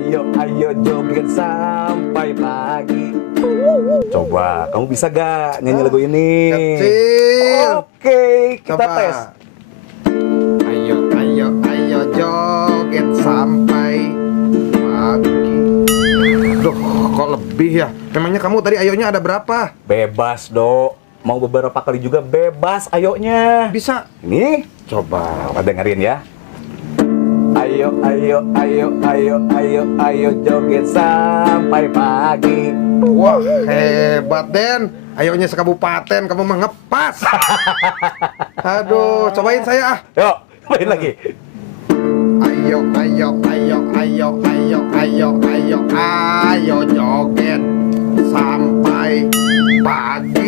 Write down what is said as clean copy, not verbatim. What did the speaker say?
ayo, ayo joget sampai pagi. Coba, kamu bisa gak nyanyi lagu ini? Kecil. Oke, kita Coba. tes. Ayo, ayo, ayo joget sampai pagi. Duh, kok lebih ya? Memangnya kamu tadi ayonya ada berapa? Bebas, Dok. Mau beberapa kali juga bebas ayonya. Bisa? Ini, Coba. coba dengerin ya. Ayo, ayo, ayo, ayo, ayo, ayo joget sampai pagi. Wah, hebat, Den. Ayonya sekabupaten, kamu mah ngepas. Aduh, cobain saya ah. Yuk, main lagi. Ayo, ayo, ayo, ayo, ayo, ayo, ayo, ayo joget sampai pagi.